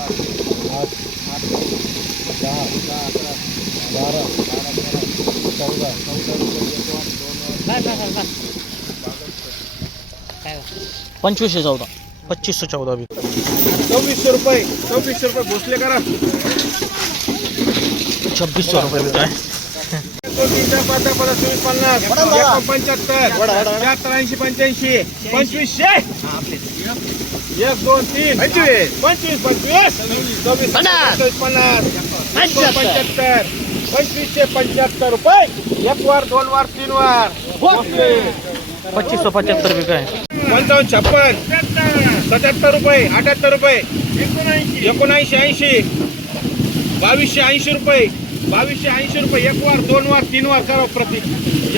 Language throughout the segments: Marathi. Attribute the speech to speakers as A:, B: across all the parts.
A: आठ दहा बारा चौदा
B: पंचवीसशे चौदा. पच्चीसशे चौदा बी.
A: चोवीसशे रुपये चोवीसशे रुपये भोसले करा.
B: छब्बीसशे रुपये बी काय
A: पंच्याहत्तर शहात्तर ऐंशी पंच्याऐंशी पंचवीसशे. एक दोन तीन. पंचवीस. पंचवीस पंचवीस. चोवीस चोवीस पन्नास. पंच्याहत्तर. पंचवीसशे पंच्याहत्तर रुपये. एक वार दोन वार तीन वार. भोसले.
B: पच्चीसशे पच्याहत्तर बी काय?
A: पंचावन्न छप्पन. सत्याहत्तर रुपये अठ्याहत्तर रुपये. एकोणऐंशी. ऐंशी. बावीसशे ऐंशी रुपये. बावीसशे ऐंशी रुपये. एक वार दोन वार तीन वार करा प्रति.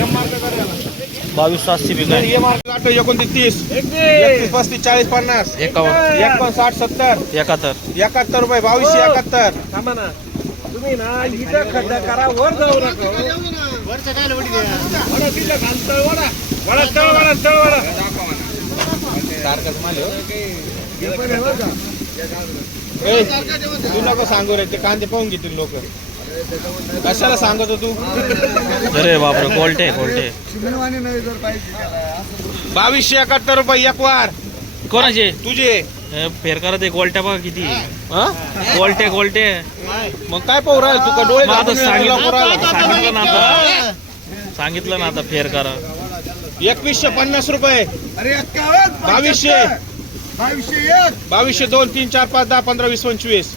A: एम मार्क करा
B: बावीस सातशे बी काय
A: ये मार्क आठ एकोणतीस. तीस एकतीस पस्तीस चाळीस पन्नास.
B: एकावन्न.
A: एकावन्न साठ सत्तर.
B: एकाहत्तर.
A: एकाहत्तर रुपये बावीसशे एकाहत्तर. थांबा ना. तुम्ही ना इथं खड्डा करा वर जाऊ नका. ए, तू नको सांगू रे ते कांदे पाहून घेतील लोक. कशाला सांगत हो तू?
B: अरे बापरे गोल्टे गोल्टे
A: बावीसशे एकाहत्तर रुपये एक वार.
B: कोणाचे?
A: तुझे.
B: फेर करा ते गोल्ट्या बघा किती.
A: हा?
B: गोल्टे गोल्टे
A: मग काय पाहू राहिला तू का डोळे
B: मग आता
A: झाकून
B: सांगितलं
A: राहिला?
B: सांगितलं ना आता. सांगितलं ना आता फेर करा.
A: एकवीसशे पन्नास रुपये.
C: अरे एक्कावन्न
A: बावीसशे.
C: बावीसशे एक.
A: बावीसशे दोन तीन चार पाच दहा पंधरा वीस पंचवीस.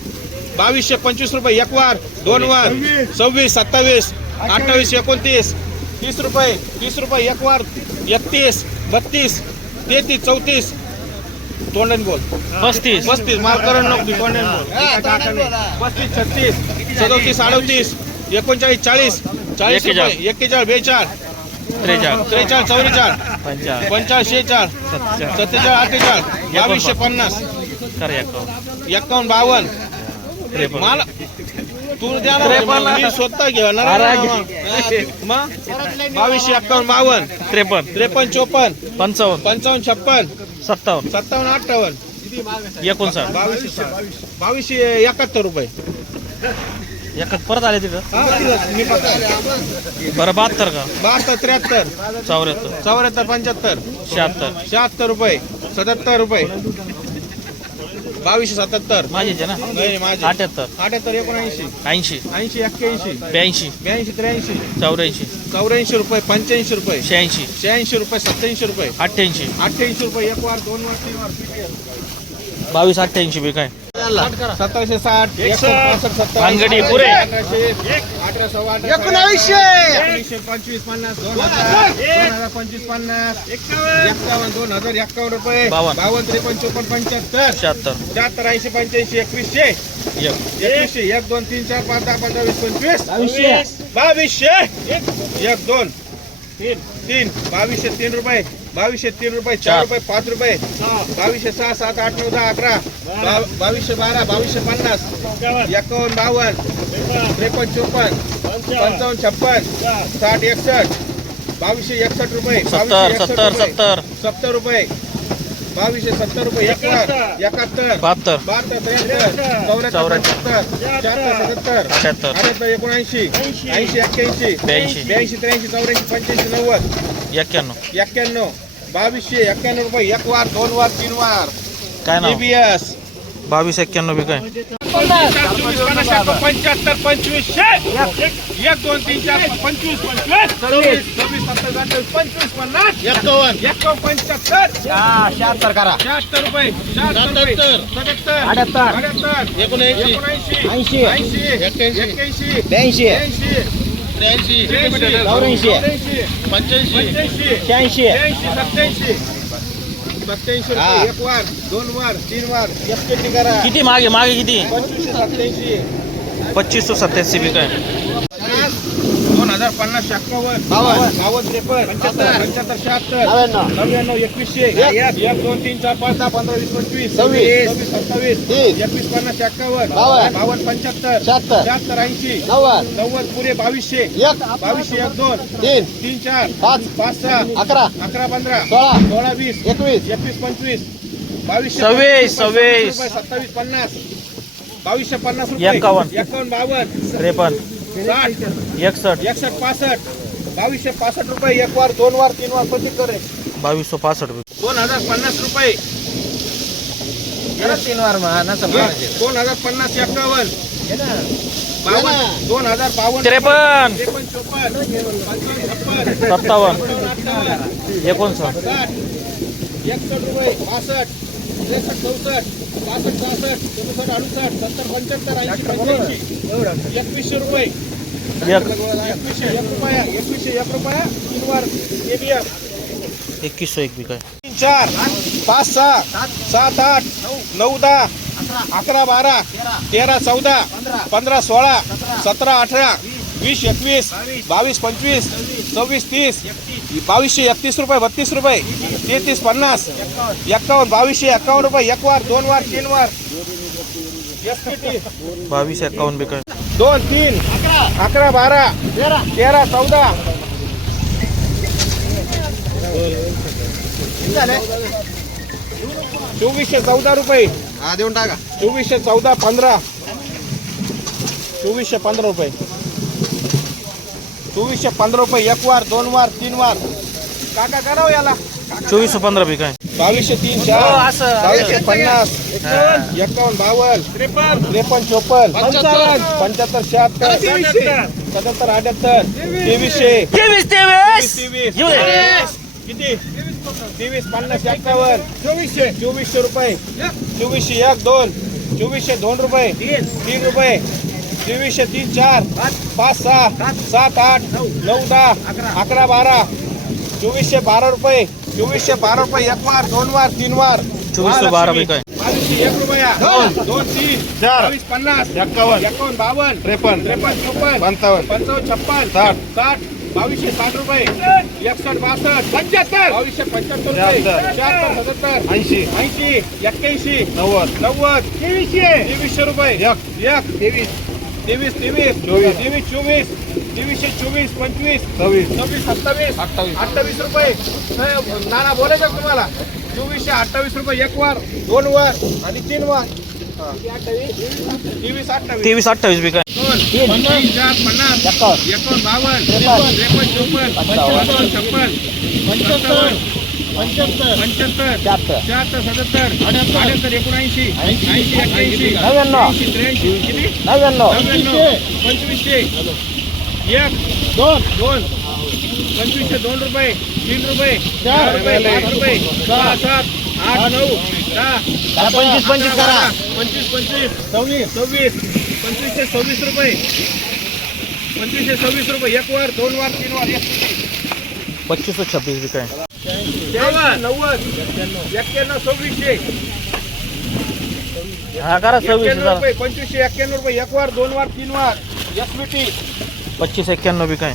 A: बावीसशे पंचवीस रुपये एक वार दोन वार सव्वीस. सत्तावीस अठ्ठावीस. एकोणतीस तीस रुपये तीस रुपये एक वार एकतीस बत्तीस तेहतीस चौतीस. तोंडन बोल.
B: पस्तीस.
A: पस्तीस. मालकरण नको तोंडन बोल. पस्तीस छत्तीस सदोतीस अडतीस एकोणचाळीस चाळीस चाळीस. रुपये एक्केचाळ बेचाळ
B: त्रेचाळीस.
A: त्रेचाळ चौवेचाळ
B: पंचाळीस.
A: पंचाळीस शेचाळ
B: सत्तर
A: सत्तेचाळ अठ्ठेचाळ बावीसशे पन्नास.
B: एकावन्न.
A: एक्कावन्न बावन्न. मला तू द्या. मी स्वतः घेणार बावीसशे एक्कावन्न बावन्न.
B: त्रेपन्न.
A: त्रेपन्न चोपन्न.
B: पंचावन्न.
A: पंचावन्न छप्पन
B: सत्तावन्न.
A: सत्तावन्न अठ्ठावन्न.
B: एकोणसाठ.
A: बावीसशे. बावीसशे. एकाहत्तर रुपये.
B: एकात परत आले तिथं. बरं बहात्तर का?
A: बहात्तर त्र्याहत्तर.
B: चौऱ्याहत्तर.
A: चौऱ्याहत्तर पंच्याहत्तर.
B: शहात्तर.
A: शहात्तर रुपये. सत्याहत्तर रुपये. बावीसशे सत्याहत्तर.
B: माझेच ना?
A: नाही माझे.
B: अठ्याहत्तर.
A: अठ्याहत्तर एकोणऐंशी.
B: ऐंशी.
A: ऐंशी एक्क्याऐंशी.
B: ब्याऐंशी.
A: ब्याऐंशी त्र्याऐंशी.
B: चौऱ्याऐंशी.
A: चौऱ्याऐंशी रुपये पंच्याऐंशी रुपये.
B: शहाऐंशी.
A: शहाऐंशी रुपये सत्याऐंशी रुपये.
B: अठ्ठ्याऐंशी.
A: अठ्ठ्याऐंशी रुपये एक वार दोन वार तीन वार
B: बावीस अठ्ठ्याऐंशी बी काय?
A: सतराशे साठ एकशे पासष्ट सत्तर
B: पुरे.
A: अठरा एकोणीसशे पंचवीस पन्नास दोन हजार. दोन हजार पंचवीस पन्नास. एक्कावन्न दोन हजार एक्कावन्न रुपये.
B: बावन्न.
A: बावन्न त्रेपन्न चोपन्न पंच्याहत्तर.
B: शहात्तर.
A: शहात्तर ऐंशी पंच्याऐंशी एकवीसशे.
B: एक.
A: एकवीसशे. एक दोन तीन चार पाच दहा पंधरा वीस पंचवीस. बावीसशे. एक दोन. तीन तीन बावीसशे तीन रुपये बावीसशे तीन रुपये चार. रुपये पाच रुपये. बावीसशे सहा सात आठ नऊ दहा अकरा. बावीसशे बारा बावीसशे पन्नास. एकावन्न बावन्न. त्रेपन्न. चोपन्न. पंचावन्न. छप्पन. साठ एकसष्ट. बावीसशे एकसष्ट रुपये.
B: सत्तर. सत्तर. सत्तर
A: रुपये. बावीसशे सत्तर रुपये एकाहत्तर
B: बहात्तर.
A: बहात्तर त्र्याहत्तर चौऱ्याहत्तर सत्तर शहात्तर सत्तर
B: अठ्याहत्तर.
A: अठ्याहत्तर एकोणऐंशी ऐंशी. एक्क्याऐंशी
B: ब्याऐंशी.
A: ब्याऐंशी त्र्याऐंशी चौऱ्याऐंशी पंच्याऐंशी नव्वद.
B: एक्क्याण्णव.
A: एक्क्याण्णव बावीसशे एक्क्याण्णव रुपये एक वार दोन वार तीन वार.
B: काय नाव?
A: ईबीएस
B: बावीस एक्क्याण्णव बी काय?
A: पंच्याहत्तर पंचवीसशे एक दोन तीन चार पंचवीस पंचवीस सव्वीस सव्वीस सत्तावीस अठ्ठावीस पंचवीस पन्नास एकावन्न एकावन्न पंच्याहत्तर
C: शहात्तर करा
A: शहात्तर रुपये शहात्तर सत्याहत्तर
C: अठ्याहत्तर.
A: अठ्याहत्तर
C: एकोणऐंशी.
A: एकोणऐंशी
C: ऐंशी.
A: ऐंशी एक्क्याऐंशी
C: ब्याऐंशी
A: ऐंशी त्र्याऐंशी
C: चौऱ्याऐंशी.
A: पंच्याऐंशी
C: शहाऐंशी
A: सत्याऐंशी सत्याऐंशी. रुपये. एक वार दोन वार तीन वार. करा
B: किती मागे मागे किती?
A: पंचवीसशे सत्याऐंशी.
B: पच्चीस सौ सत्याऐंशी बी काय
A: हजार पन्नास एक्कावन्न
C: बावन्न.
A: बावन्न त्रेपन्न
C: पंच्याहत्तर.
A: पंच्याहत्तर शहात्तर
C: नव्याण्णव
A: नव्याण्णव एकवीसशे
C: एक.
A: एक दोन तीन चार पाच दहा पंधरा वीस पंचवीस
C: सव्वीस.
A: सत्तावीस. एकवीस पन्नास एक्कावन्न
C: बावन्न.
A: बावन्न पंच्याहत्तर
C: शहात्तर.
A: शहात्तर ऐंशी
C: नव्वद
A: नव्वद पुरे बावीसशे
C: एक
A: बावीसशे एक दोन
C: तीन
A: तीन चार
C: पाच
A: पाच सहा
C: अकरा
A: अकरा पंधरा
C: सोळा
A: सोळा वीस
C: एकवीस
A: एकवीस पंचवीस बावीसशे
B: सव्वीस, सव्वीस.
A: सत्तावीस पन्नास बावीसशे पन्नास
B: एक्कावन्न.
A: एकावन्न बावन्न
B: त्रेपन्न
A: साठ
B: एकसष्ट.
A: एकसष्ट पासष्ट. बावीसशे पासष्ट रुपये एक वार दोन वार तीन वार प्रत्येक करे.
B: बावीसशे पासष्ट रुपये.
A: दोन हजार पन्नास रुपये.
C: तीन वार
A: दोन हजार पन्नास एक्कावन्न बावन्न दोन हजार बावन्न.
B: त्रेपन्न.
A: त्रेपन्न चोपन्न.
B: सत्तावन्न. एकोणसाठ.
A: साठ एकसष्ट रुपये बासष्ट. त्रेसष्ट चौसष्ट पासष्ट सहासष्ट चौसष्ट अडुसष्ट सत्तर पंच्याहत्तर ऐंशी पंच्याऐंशी एकवीसशे रुपये.
B: एक.
A: एकवीसशे एक रुपया एकवीसशे एक रुपया तीन वार एबीएम
B: एकवीसशे एक बी काय?
A: तीन चार पाच सहा सात आठ नऊ दहा अकरा बारा तेरा चौदा पंधरा सोळा सतरा अठरा वीस एकवीस बावीस पंचवीस सव्वीस तीस बावीसशे एकतीस रुपये बत्तीस रुपये तेहतीस पन्नास एक्कावन्न बावीसशे एक्कावन्न रुपये एक वार दोन वार तीन वार
B: बावीस एक्कावन्न बी काय
A: दोन तीन अकरा बारा तेरा चौदा चोवीसशे चौदा रुपये
C: हा देऊन टाका
A: चोवीसशे चौदा पंधरा चोवीसशे पंधरा रुपये चोवीसशे पंधरा रुपये एक वार दोन वार तीन वार. काका करावं याला?
B: चोवीसशे पंधरा बी काय?
A: बावीसशे तीन
B: हो,
A: चार बावीसशे पन्नास एकावन्न. बावन्न त्रेपन्न. त्रेपन्न चोपन्न पंचावन्न पंच्याहत्तर शहात्तर सत्याहत्तर अठ्याहत्तर तेवीसशे.
B: तेवीस
A: तेवीस.
B: तेवीस.
A: किती? तेवीस पन्नास एक्कावन्न. चोवीसशे. चोवीसशे रुपये. चोवीसशे एक दोन. चोवीसशे दोन रुपये. तीन रुपये. चोवीसशे तीन चार पाच सहा सात आठ नऊ दहा अकरा बारा चोवीसशे बारा रुपये चोवीसशे बारा रुपये एक वार दोन वार तीन वार.
B: चोवीसशे बारा काय?
A: बावीसशे एक रुपया दोन. दोन तीन बावीस पन्नास एक्कावन्न एक्कावन्न बावन्न त्रेपन्न त्रेपन्न चोपन्न पंचावन्न पंचावन्न छप्पन साठ साठ बावीसशे साठ रुपये एकसष्ट बासष्ट पंच्याहत्तर बावीसशे पंच्याहत्तर रुपये शहात्तर सत्याहत्तर ऐंशी ऐंशी एक्क्याऐंशी नव्वद नव्वद तेवीसशे तेवीसशे रुपये एक एक तेवीस तेवीस तेवीस. चोवीस. तेवीस चोवीस. तेवीसशे चोवीस पंचवीस. सव्वीस. सव्वीस सत्तावीस. अठ्ठावीस. अठ्ठावीस रुपये. नाना बोलायचं तुम्हाला? चोवीसशे अठ्ठावीस रुपये एक वार दोन वार आणि तीन वार. तेवीस अठ्ठावीस.
B: तेवीस अठ्ठावीस बी काय?
A: दोन, तीन, चार, पन्नास. एकावन्न. बावन्न. त्रेपन्न. चोपन्न पंचावन्न. छप्पन. पंच्याहत्तर पंच्याहत्तर. पंच्याहत्तर. शहात्तर. सत्याहत्तर अठ्याहत्तर. एकोणऐंशी. ऐंशी. एक्क्याऐंशी.
C: नव्याण्णव.
A: ऐंशी त्र्याऐंशी. किती?
C: नव्याण्णव.
A: नव्याण्णव. पंचवीसशे. एक दोन. दोन. पंचवीसशे दोन रुपये तीन रुपये चार रुपये पाच रुपये सहा सात आठ नऊ दहा
C: पंचवीस, पंचवीस करा.
A: पंचवीस पंचवीस सव्वीस. सव्वीस पंचवीसशे सव्वीस रुपये. पंचवीसशे सव्वीस रुपये. एक वर दोन वार तीन वार एक
B: पच्चीस छब्बीस काय
A: नव्वद एक्क्याण्णव सव्वीसशे
B: हा करा सव्वीस
A: एक्क्याण्णव
B: हजार
A: रुपये पंचवीसशे एक्क्याण्णव रुपये एक वार दोन वार तीन वार. एस
B: पच्चीस एक्क्याण्णव बी काय?